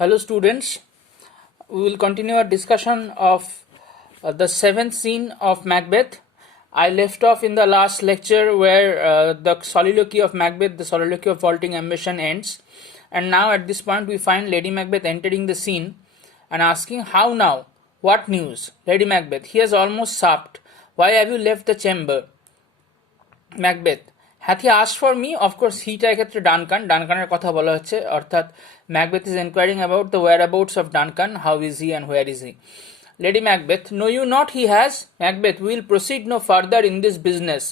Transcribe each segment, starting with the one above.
Hello, students. We will continue our discussion of the seventh scene of Macbeth. I left off in the last lecture where the soliloquy of Macbeth, the soliloquy of vaulting ambition ends. And now at this point we find Lady Macbeth entering the scene and asking, "How now? What news?" Lady Macbeth, "He has almost supped. Why have you left the chamber?" Macbeth, hath he asked for me? Of course, হিটা এক্ষেত্রে ডানকানের কথা বলা হচ্ছে, অর্থাৎ Macbeth is inquiring about the whereabouts of Duncan. How is he and where is he? Lady Macbeth, know you not he has? Macbeth, we will proceed no further in this business.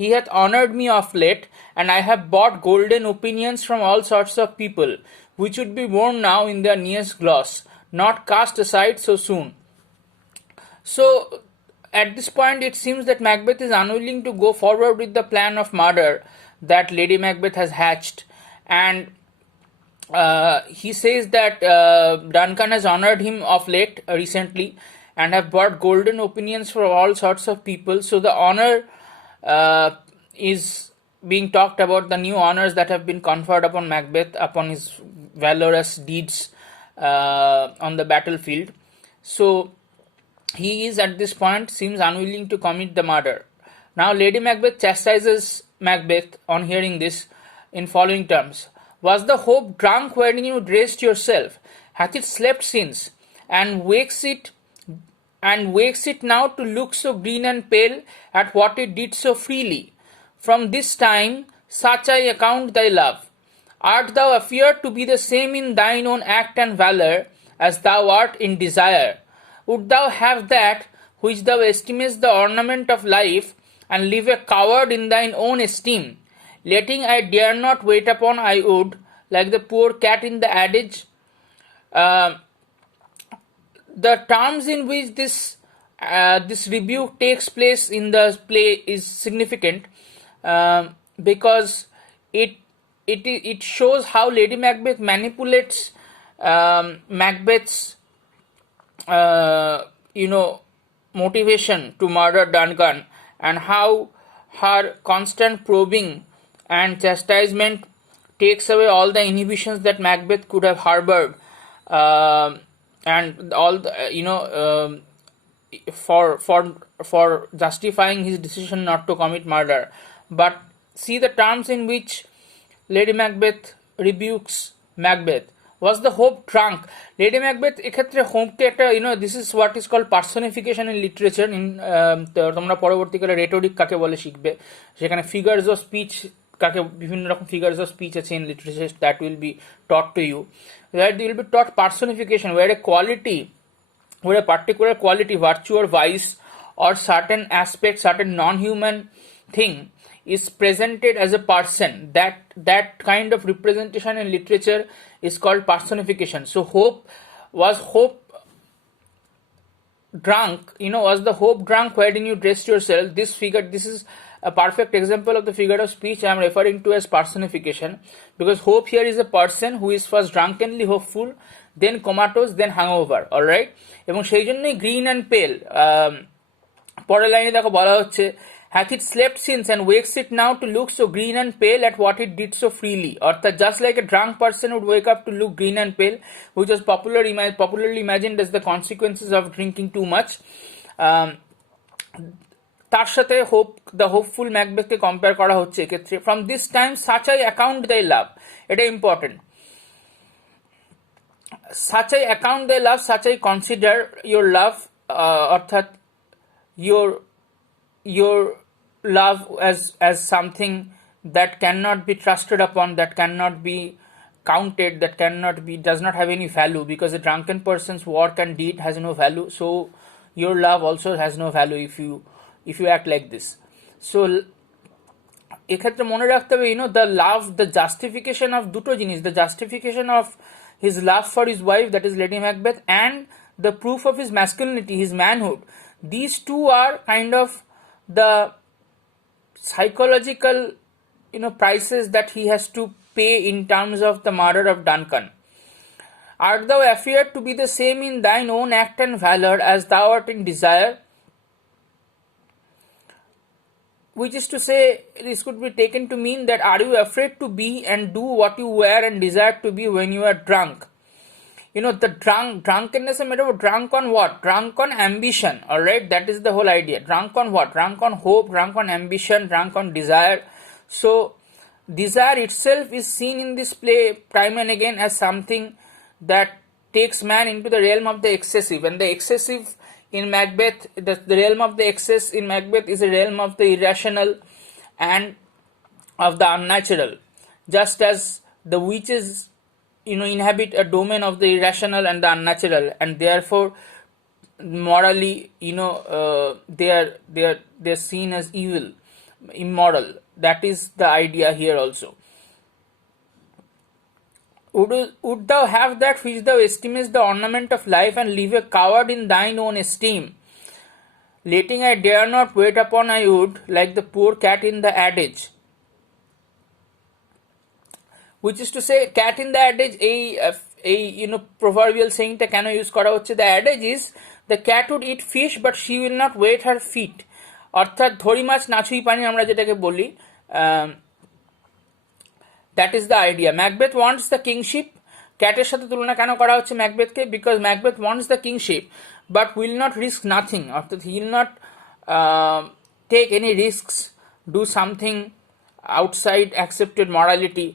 He hath honoured me of late, and I have bought golden opinions from all sorts of people, which would be worn now in their nearest gloss, not cast aside so soon. So, at this point, it seems that Macbeth is unwilling to go forward with the plan of murder that Lady Macbeth has hatched, and he says that Duncan has honored him of late, recently, and have brought golden opinions for all sorts of people. So the honor is being talked about, the new honors that have been conferred upon Macbeth upon his valorous deeds on the battlefield. So he is at this point seems unwilling to commit the murder. Now Lady Macbeth chastises Macbeth on hearing this in following terms. Was the hope drunk wherein you dressed yourself? Hath it slept since, and wakes it now to look so green and pale at what it did so freely? From this time such I account thy love. Art thou afeard to be the same in thine own act and valour as thou art in desire? Would thou have that which thou estimest the ornament of life, and live a coward in thine own esteem? Letting I dare not wait upon I would, like the poor cat in the adage. The terms in which this rebuke takes place in the play is significant because it shows how Lady Macbeth manipulates Macbeth's motivation to murder Duncan, and how her constant probing and chastisement takes away all the inhibitions that Macbeth could have harbored, and all the, for justifying his decision not to commit murder. But see the terms in which Lady Macbeth rebukes Macbeth. Was the hope drunk? Lady Macbeth এক্ষেত্রে হোপকে একটা this is what is called personification in literature. তোমরা পরবর্তীকালে rhetoric কাকে বলে শিখবে, সেখানে figures of speech কাকে, বিভিন্ন রকম ফিগার্স অফ স্পিচ আছে in literature that will be taught to you. That will be taught personification, where a particular quality, virtue or vice, or certain aspect, certain non-human thing is presented as a person. That kind of representation in literature is called personification. So was hope drunk? Was the hope drunk wherein you dressed yourself? This is a perfect example of the figure of speech I am referring to as personification, because hope here is a person who is first drunkenly hopeful, then comatose, then hangover. Alright, এবং সেই জন্যই green and pale. পরের লাইনে দেখো বলা হচ্ছে, hath it slept since, and wakes it now to look so green and pale at what it did so freely? অর্থাৎ just like a drunk person would wake up to look green and pale, which was popularly imagined as the consequences of drinking too much, তার সাথে the hopeful Macbethকে compare করা হচ্ছে এক্ষেত্রে। From this time such I account thy love, এটা important. such I account thy love, such I consider your love, অর্থাৎ your love as something that cannot be trusted upon, that cannot be counted, that does not have any value, because a drunken person's work and deed has no value. So your love also has no value if you act like this. So এক্ষেত্রে মনে রাখতে হবে the justification of দুটো জিনিস, the justification of his love for his wife, that is Lady Macbeth, and the proof of his masculinity, his manhood. These two are kind of the psychological prices that he has to pay in terms of the murder of Duncan. Art thou afeard to be the same in thine own act and valour as thou art in desire? Which is to say, this could be taken to mean that are you afraid to be and do what you were and desire to be when you are drunk? the drunkenness and metaphor, drunk on what? Drunk on ambition, alright? That is the whole idea. Drunk on what? Drunk on hope, drunk on ambition, drunk on desire. So, desire itself is seen in this play time and again as something that takes man into the realm of the excessive. And the excessive in Macbeth, the realm of the excess in Macbeth is a realm of the irrational and of the unnatural. Just as the witches inhabit a domain of the irrational and the unnatural, and therefore morally they're seen as evil, immoral. That is the idea here also. Would thou have that which thou estimest the ornament of life, and leave a coward in thine own esteem? Letting I dare not wait upon I would, like the poor cat in the adage. Which is to say, cat in the adage, a proverbial saying ta keno use kora hocche, the adage is the cat would eat fish but she will not wet her feet. অর্থাৎ ধরি মাছ নাছুই পানি আমরা যেটাকে বলি, that is the idea. Macbeth wants the kingship. ক্যাটের সাথে তুলনা কেন করা হচ্ছে ম্যাকবেথকে? Because Macbeth wants the kingship but will not risk nothing. অর্থাৎ he will not take any risks, do something outside accepted morality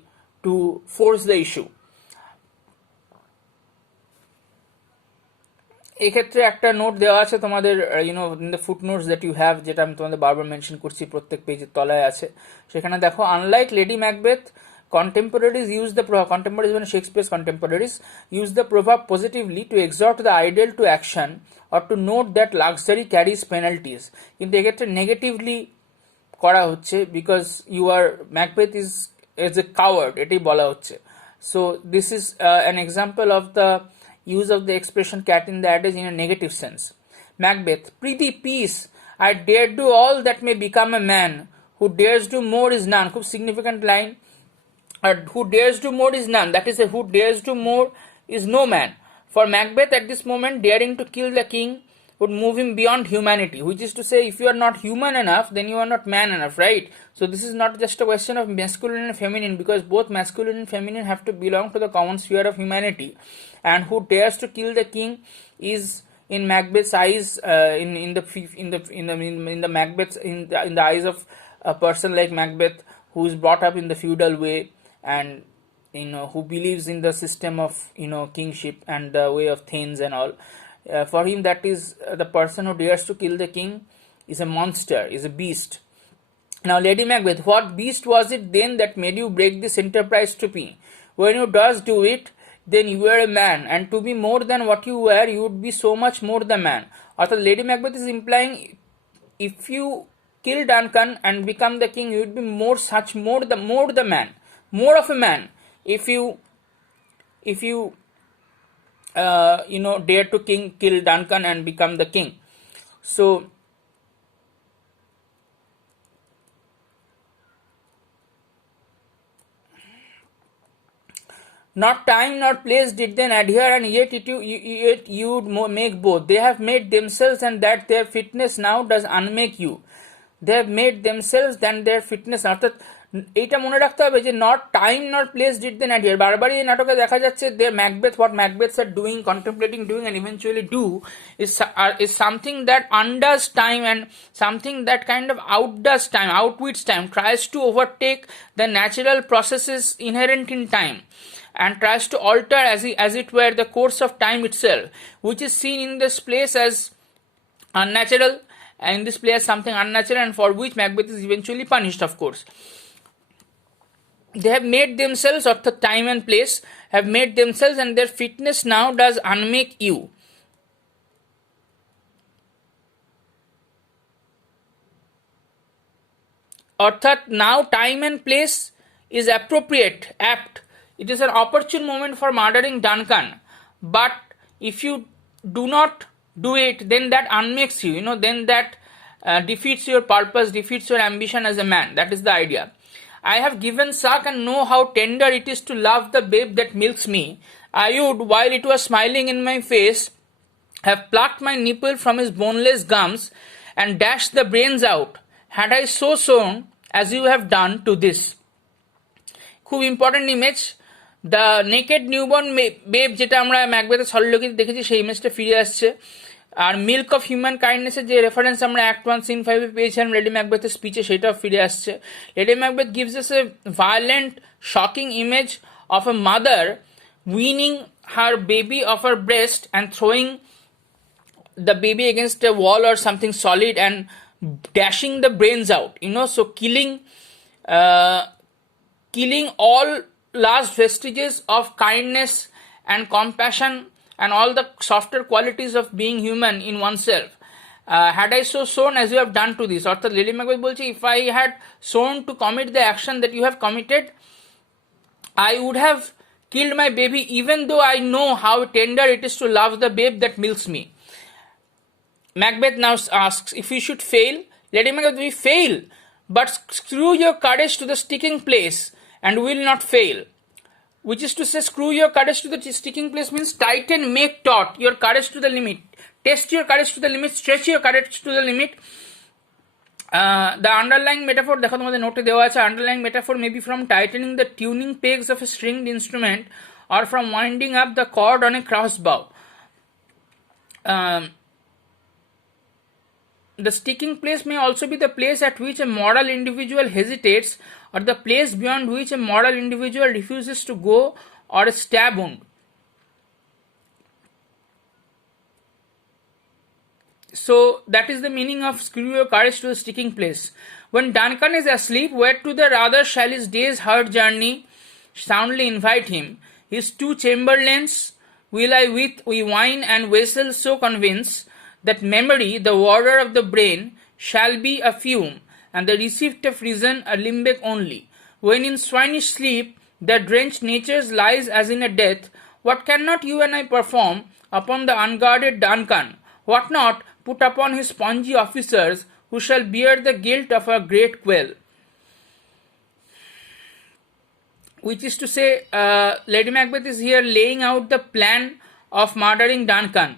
to force the issue. এক্ষেত্রে একটা note দেওয়া আছে তোমাদের, in the footnotes that you have, যেটা আমি তোমাদের বারবার মেনশন করছি, প্রত্যেক পেজের তলায় আছে। সেখানে দেখো, unlike Lady Macbeth, contemporaries when Shakespeare's contemporaries use the proverb positively to exhort the ideal to action or to note that luxury carries penalties. কিন্তু এক্ষেত্রে নেগেটিভলি করা হচ্ছে, because Macbeth is a coward, এটাই বলা হচ্ছে। So this is an example of the use of the expression cat in the adage in a negative sense. Macbeth, prithee peace, I dare do all that may become a man, who dares do more is none. খুব significant line. Who dares do more is none, that is, who dares do more is no man. For Macbeth at this moment, daring to kill the king would move him beyond humanity, which is to say, if you are not human enough, then you are not man enough, right? So this is not just a question of masculine and feminine, because both masculine and feminine have to belong to the common sphere of humanity. And who dares to kill the king is, in Macbeth's eyes, in the eyes of a person like Macbeth, who is brought up in the feudal way, and who believes in the system of kingship and the way of thanes and all. For him, that is the person who dares to kill the king is a monster, is a beast. Now, Lady Macbeth, what beast was it then that made you break this enterprise to me? When you does do it, then you were a man, and to be more than what you were, you would be so much more the man. Or Lady Macbeth is implying, if you kill Duncan and become the king, you would be more the man, more of a man. If you dare to kill Duncan and become the king. So not time nor place did then adhere, and yet you would make both. They have made themselves, and that their fitness now does unmake you. They have made themselves and their fitness. অর্থাৎ এইটা মনে রাখতে হবে যে not time nor place did then adhere. বারবারই এই নাটকে দেখা যাচ্ছে what Macbeths are doing, contemplating doing, and eventually do is something that undoes time, and something that kind of outdoes time, outwits time, tries to overtake the natural processes inherent in time, and tries to alter as it were the course of time itself, which is seen in this place as unnatural, and in this play as something unnatural, and for which Macbeth is eventually punished, of course. They have made themselves, or the time and place have made themselves, and their fitness now does unmake you. অর্থাৎ now time and place is appropriate, apt. It is an opportune moment for murdering Duncan. But if you do not do it, then that unmakes you, then that defeats your purpose, defeats your ambition as a man. That is the idea. I have given suck and know how tender it is to love the babe that milks me. I would, while it was smiling in my face, have plucked my nipple from his boneless gums and dashed the brains out, had I so sown as you have done to this. খুব important image, the naked newborn babe যেটা আমরা ম্যাকবেথের সলিলোকিতে দেখেছি সেই ইমেজটা ফিরে আসছে। আর milk of human কাইন্ডনেসের যে reference আমরা অ্যাক্ট 1 সিন 5 পেয়েছিলাম লেডি ম্যাকবেথের স্পিচে, সেটাও ফিরে আসছে। Lady Macbeth gives us a violent shocking image of a mother weaning her baby off her breast and throwing the baby against a wall or something solid and dashing the brains out, so killing all last vestiges of kindness and compassion and all the softer qualities of being human in oneself. Had I so sown as you have done to this, অর্থাৎ lady Macbeth বলছে, if I had sown to commit the action that you have committed, I would have killed my baby, even though I know how tender it is to love the babe that milks me. Macbeth now asks, if we should fail, Lady Macbeth, we fail, but screw your courage to the sticking place and we will not fail. Which is to say, screw your courage to the sticking place means tighten, make taut your courage to the limit. Test your courage to the limit, stretch your courage to the limit. The underlying metaphor, দেখো তোমাদের নোটে দেওয়া আছে, underlying metaphor may be from tightening the tuning pegs of a stringed instrument or from winding up the cord on a crossbow. The sticking place may also be the place at which a moral individual hesitates or the place beyond which a moral individual refuses to go, or a stab wound. So that is the meaning of screw your courage to the sticking place. When Duncan is asleep, where to the rather shall his day's hard journey soundly invite him? His two chamberlains will I with wine and vessels so convince that memory, the warder of the brain, shall be a fume, and the receipt of reason a limbeck only. When in swinish sleep the drenched nature lies as in a death, what cannot you and I perform upon the unguarded Duncan? What not put upon his spongy officers, who shall bear the guilt of a great quell? Which is to say, Lady Macbeth is here laying out the plan of murdering Duncan.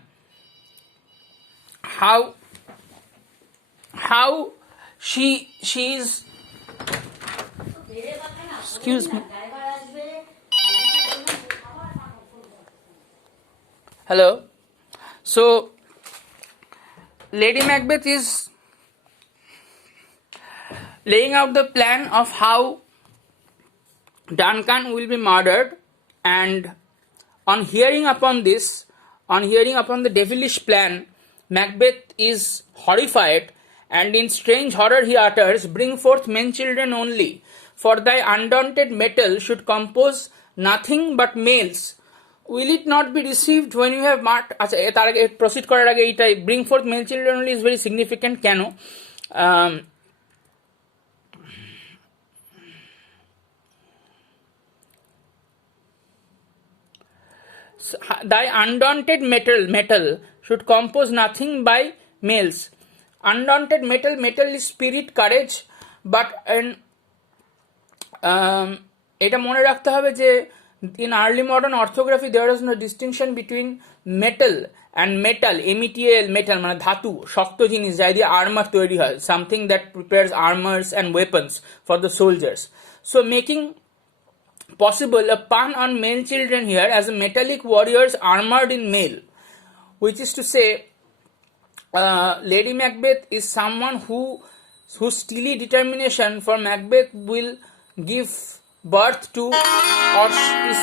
How she's, excuse me, hello. So Lady Macbeth is laying out the plan of how Duncan will be murdered, and on hearing upon the devilish plan, Macbeth is horrified, and in strange horror he utters, bring forth men children only, for thy undaunted metal should compose nothing but males. Will it not be received when you have marked? আচ্ছা, তার আগে proceed করার আগে এইটাই, bring forth male children only is very significant. কেন? Thy undaunted metal should compose nothing by males. Undaunted metal is spirit, courage, but এটা মনে রাখতে হবে যে in early modern orthography there is no distinction between metal and metal, METAL, metal মানে ধাতু, শক্ত জিনিস যা দিয়ে আর্মার তৈরি হয়, something that prepares armors and weapons for the soldiers. So making possible a pun on male children here as a metallic warriors armored in mail, which is to say, Lady Macbeth is someone whose steely determination for Macbeth will give birth to, or is